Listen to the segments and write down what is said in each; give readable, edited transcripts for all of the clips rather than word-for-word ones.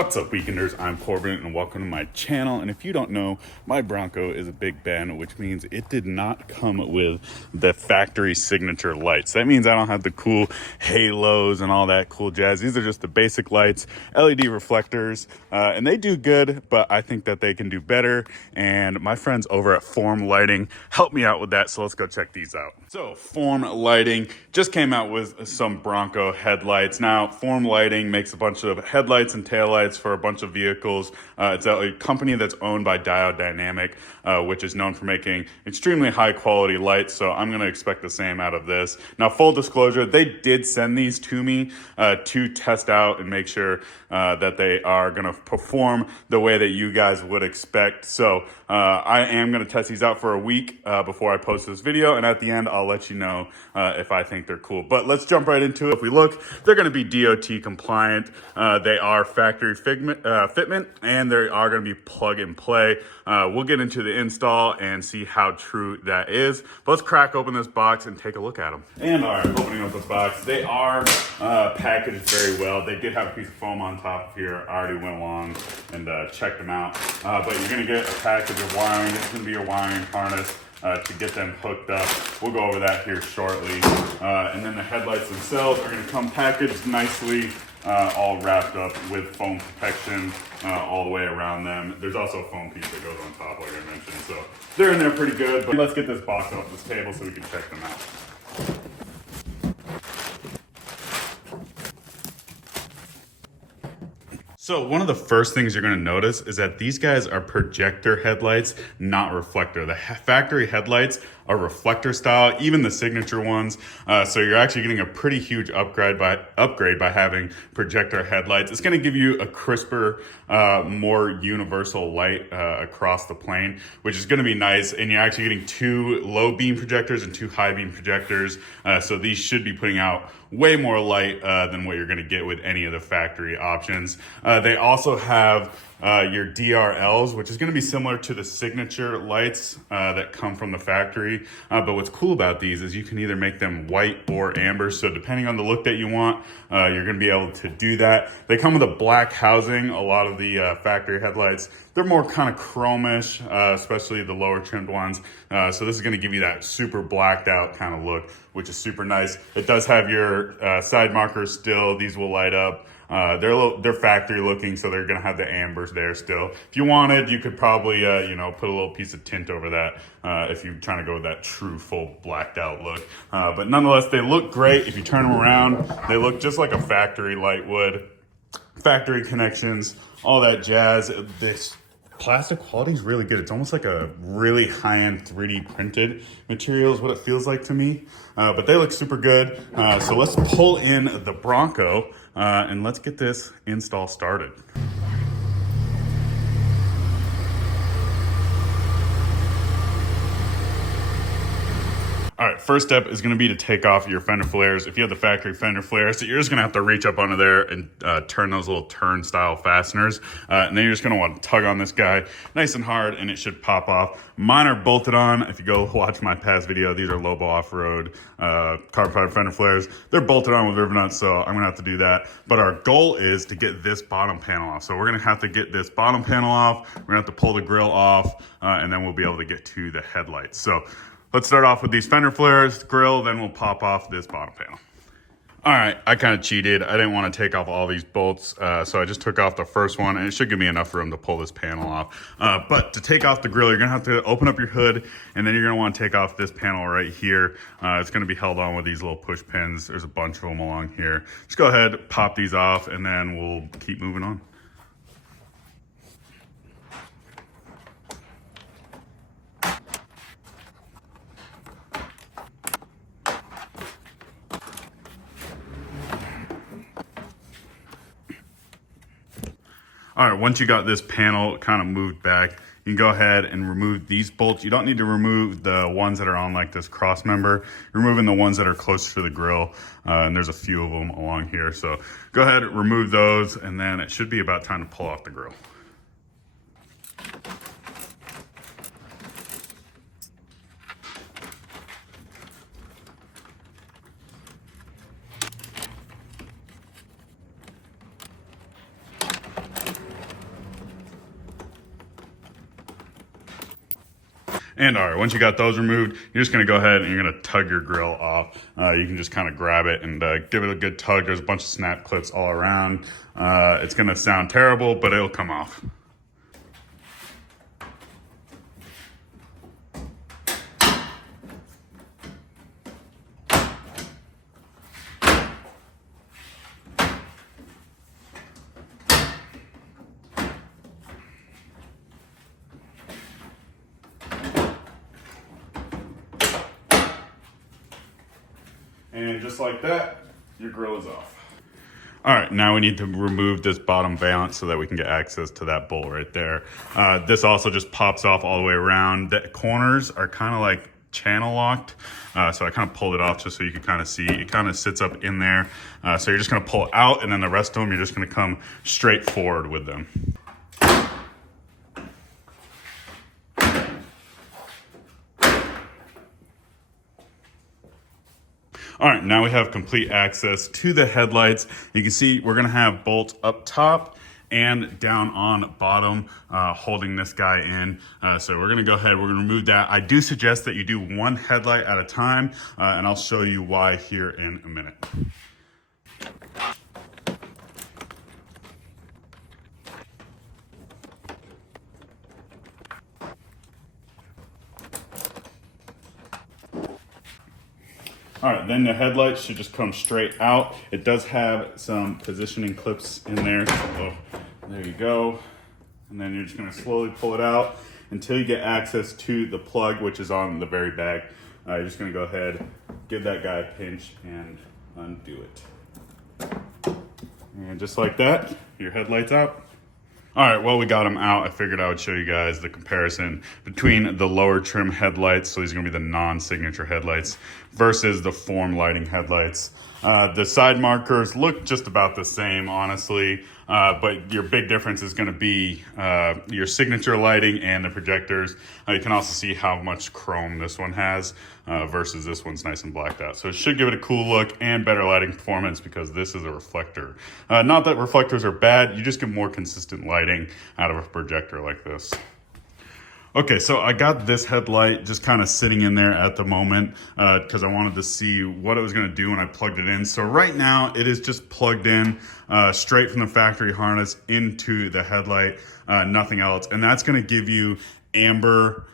What's up, weekenders? I'm Corbin and welcome to my channel. And if you don't know, my Bronco is a Big Ben, which means it did not come with the factory signature lights. That means I don't have the cool halos and all that cool jazz. These are just the basic lights, LED reflectors, and they do good, but I think that they can do better. And my friends over at Form Lighting helped me out with that, so let's go check these out. So Form Lighting just came out with some Bronco headlights. Now, Form Lighting makes a bunch of headlights and taillights for a bunch of vehicles. It's a company that's owned by Diode Dynamic, which is known for making extremely high quality lights. So I'm going to expect the same out of this. Now, full disclosure, they did send these to me to test out and make sure that they are going to perform the way that you guys would expect. So I am going to test these out for a week before I post this video. And at the end, I'll let you know if I think they're cool. But let's jump right into it. If we look, they're going to be DOT compliant. They are factory fitment, and they are going to be plug and play. We'll get into the install and see how true that is. But let's crack open this box and take a look at them. And all right, opening up the box, they are packaged very well. They did have a piece of foam on top here. I already went along and checked them out. But you're going to get a package of wiring. This is going to be your wiring harness to get them hooked up. We'll go over that here shortly. And then the headlights themselves are going to come packaged nicely, all wrapped up with foam protection all the way around them. There's also a foam piece that goes on top, like I mentioned. So they're in there pretty good. But let's get this box off this table so we can check them out. So one of the first things you're going to notice is that these guys are projector headlights, not reflector. The factory headlights are reflector style, even the signature ones. So you're actually getting a pretty huge upgrade by having projector headlights. It's going to give you a crisper, more universal light across the plane, which is going to be nice. And you're actually getting two low beam projectors and two high beam projectors. So these should be putting out way more light than what you're going to get with any of the factory options. They also have your DRLs, which is going to be similar to the signature lights that come from the factory. But what's cool about these is you can either make them white or amber. So depending on the look that you want, you're going to be able to do that. They come with a black housing. A lot of the factory headlights, they're more kind of chromish, especially the lower trimmed ones. So this is going to give you that super blacked out kind of look, which is super nice. It does have your side markers still. These will light up. They're factory looking, so they're gonna have the ambers there still. If you wanted, you could probably put a little piece of tint over that if you're trying to go with that true full blacked out look. But nonetheless, they look great. If you turn them around, they look just like a factory light would. Factory connections, all that jazz. This plastic quality is really good. It's almost like a really high-end 3D printed material is what it feels like to me. But they look super good. So let's pull in the Bronco and let's get this install started. All right, first step is going to be to take off your fender flares. If you have the factory fender flares, so you're just going to have to reach up under there and turn those little turnstile fasteners. And then you're just going to want to tug on this guy nice and hard, and it should pop off. Mine are bolted on. If you go watch my past video, these are Lobo Off-Road carbon fiber fender flares. They're bolted on with rivet nuts, so I'm going to have to do that. But our goal is to get this bottom panel off. So we're going to have to get this bottom panel off. We're going to have to pull the grill off, and then we'll be able to get to the headlights. So let's start off with these fender flares, grill, then we'll pop off this bottom panel. All right, I kind of cheated. I didn't want to take off all these bolts, so I just took off the first one, and it should give me enough room to pull this panel off. But to take off the grill, you're gonna have to open up your hood, and then you're gonna want to take off this panel right here. It's gonna be held on with these little push pins. There's a bunch of them along here. Just go ahead, pop these off, and then we'll keep moving on. All right, once you got this panel kind of moved back, you can go ahead and remove these bolts. You don't need to remove the ones that are on like this cross member. You're removing the ones that are close to the grill, and there's a few of them along here. So go ahead, remove those, and then it should be about time to pull off the grill. And all right, once you got those removed, you're just gonna go ahead and you're gonna tug your grill off. You can just kind of grab it and give it a good tug. There's a bunch of snap clips all around. It's gonna sound terrible, but it'll come off. And just like that, your grill is off. All right, now we need to remove this bottom valance so that we can get access to that bowl right there. This also just pops off all the way around. The corners are kind of like channel locked. So I kind of pulled it off just so you can kind of see. It kind of sits up in there. So you're just gonna pull it out, and then the rest of them, you're just gonna come straight forward with them. All right, now we have complete access to the headlights. You can see we're gonna have bolts up top and down on bottom holding this guy in. So we're gonna go ahead, we're gonna remove that. I do suggest that you do one headlight at a time, and I'll show you why here in a minute. All right, then the headlights should just come straight out. It does have some positioning clips in there. So there you go. And then you're just gonna slowly pull it out until you get access to the plug, which is on the very back. You're just gonna go ahead, give that guy a pinch and undo it. And just like that, your headlight's out. All right, well, we got them out. I figured I would show you guys the comparison between the lower trim headlights, so these are gonna be the non-signature headlights, versus the form lighting headlights. The side markers look just about the same, honestly, but your big difference is gonna be your signature lighting and the projectors. You can also see how much chrome this one has versus this one's nice and blacked out. So it should give it a cool look and better lighting performance because this is a reflector. Not that reflectors are bad, you just get more consistent lighting out of a projector like this. Okay, so I got this headlight just kind of sitting in there at the moment because I wanted to see what it was going to do when I plugged it in. So right now it is just plugged in straight from the factory harness into the headlight, nothing else. And that's going to give you amber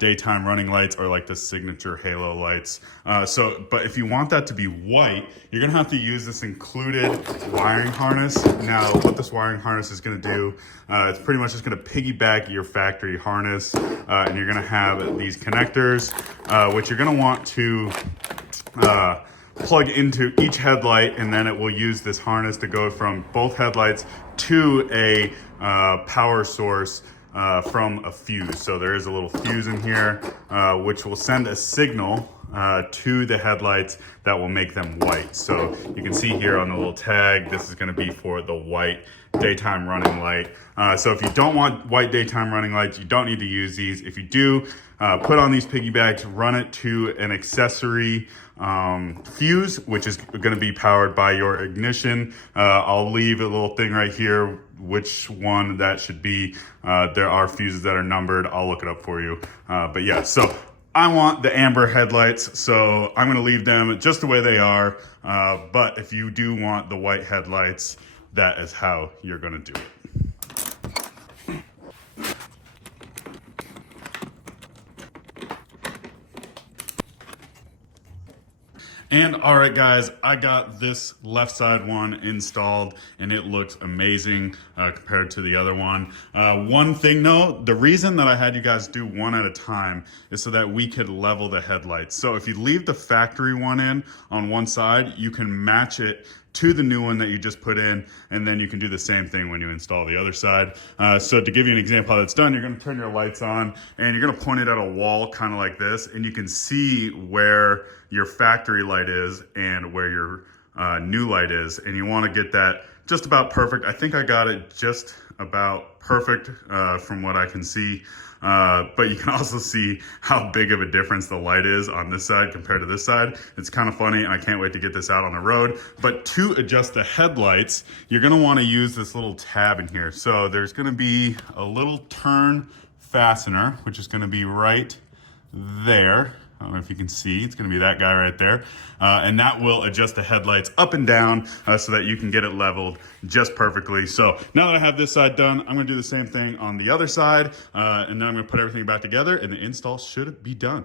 daytime running lights or like the signature halo lights. But if you want that to be white, you're gonna have to use this included wiring harness. Now, what this wiring harness is gonna do, it's pretty much just gonna piggyback your factory harness, and you're gonna have these connectors, which you're gonna want to plug into each headlight, and then it will use this harness to go from both headlights to a power source from a fuse. So there is a little fuse in here, which will send a signal to the headlights that will make them white. So you can see here on the little tag, this is gonna be for the white daytime running light. So if you don't want white daytime running lights, you don't need to use these. If you do, put on these piggybacks, run it to an accessory fuse, which is gonna be powered by your ignition. I'll leave a little thing right here which one that should be. There are fuses that are numbered. I'll look it up for you. But yeah, so I want the amber headlights, so I'm gonna leave them just the way they are. But if you do want the white headlights, that is how you're gonna do it. And all right, guys, I got this left side one installed and it looks amazing compared to the other one. One thing though, the reason that I had you guys do one at a time is so that we could level the headlights. So if you leave the factory one in on one side, you can match it to the new one that you just put in, and then you can do the same thing when you install the other side. So to give you an example how that's done, you're gonna turn your lights on and you're gonna point it at a wall kind of like this, and you can see where your factory light is and where your new light is, and you wanna get that just about perfect. I think I got it just about perfect from what I can see. But you can also see how big of a difference the light is on this side compared to this side. It's kind of funny, and I can't wait to get this out on the road. But to adjust the headlights, you're gonna wanna use this little tab in here. So there's gonna be a little turn fastener, which is gonna be right there. I don't know if you can see, it's gonna be that guy right there. And that will adjust the headlights up and down so that you can get it leveled just perfectly. So now that I have this side done, I'm gonna do the same thing on the other side. And then I'm gonna put everything back together and the install should be done.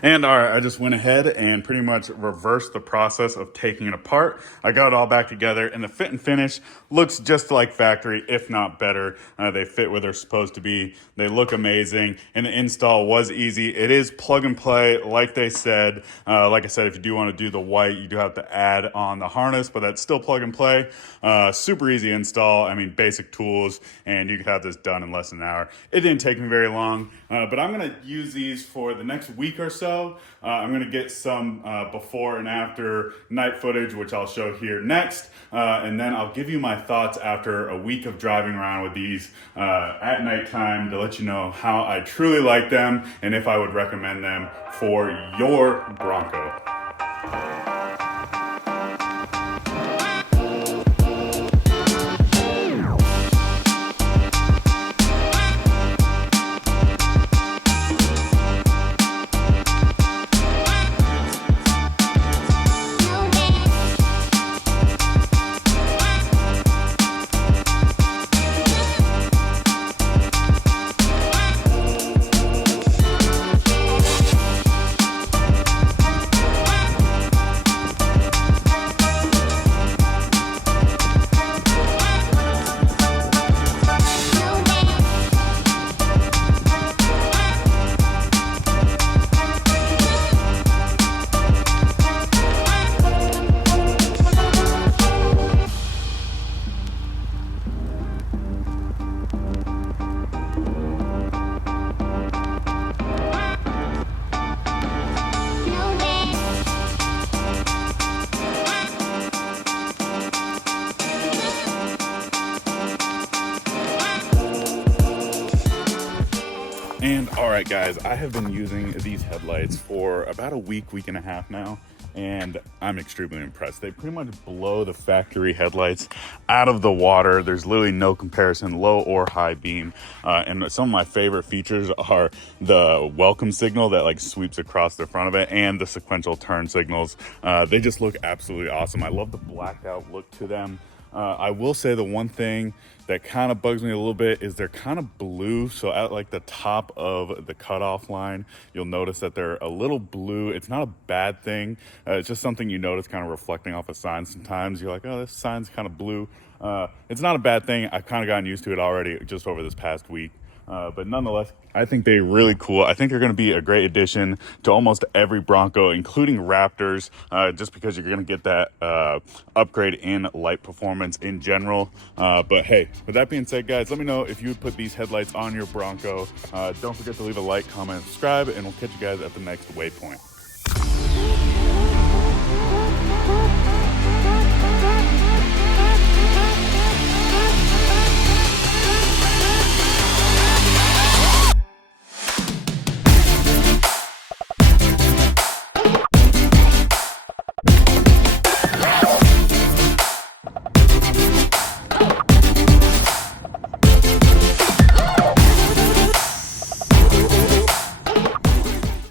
And all right, I just went ahead and pretty much reversed the process of taking it apart. I got it all back together and the fit and finish looks just like factory, if not better. They fit where they're supposed to be. They look amazing and the install was easy. It is plug and play, like they said. Like I said, if you do want to do the white, you do have to add on the harness, but that's still plug and play. Super easy install. I mean, basic tools, and you could have this done in less than an hour. It didn't take me very long, but I'm gonna use these for the next week or so. I'm going to get some before and after night footage, which I'll show here next. And then I'll give you my thoughts after a week of driving around with these at nighttime to let you know how I truly like them and if I would recommend them for your Bronco. And all right, guys, I have been using these headlights for about a week and a half now, and I'm extremely impressed. They pretty much blow the factory headlights out of the water. There's literally no comparison, low or high beam. And some of my favorite features are the welcome signal that like sweeps across the front of it and the sequential turn signals. They just look absolutely awesome. I love the blacked out look to them. I will say the one thing that kind of bugs me a little bit is they're kind of blue. So at like the top of the cutoff line, you'll notice that they're a little blue. It's not a bad thing. It's just something you notice kind of reflecting off a sign sometimes. You're like, oh, this sign's kind of blue. It's not a bad thing. I've kind of gotten used to it already just over this past week. But nonetheless, I think they're really cool. I think they're going to be a great addition to almost every Bronco, including Raptors, just because you're going to get that upgrade in light performance in general. But hey, with that being said, guys, let me know if you would put these headlights on your Bronco. Don't forget to leave a like, comment, subscribe, and we'll catch you guys at the next waypoint.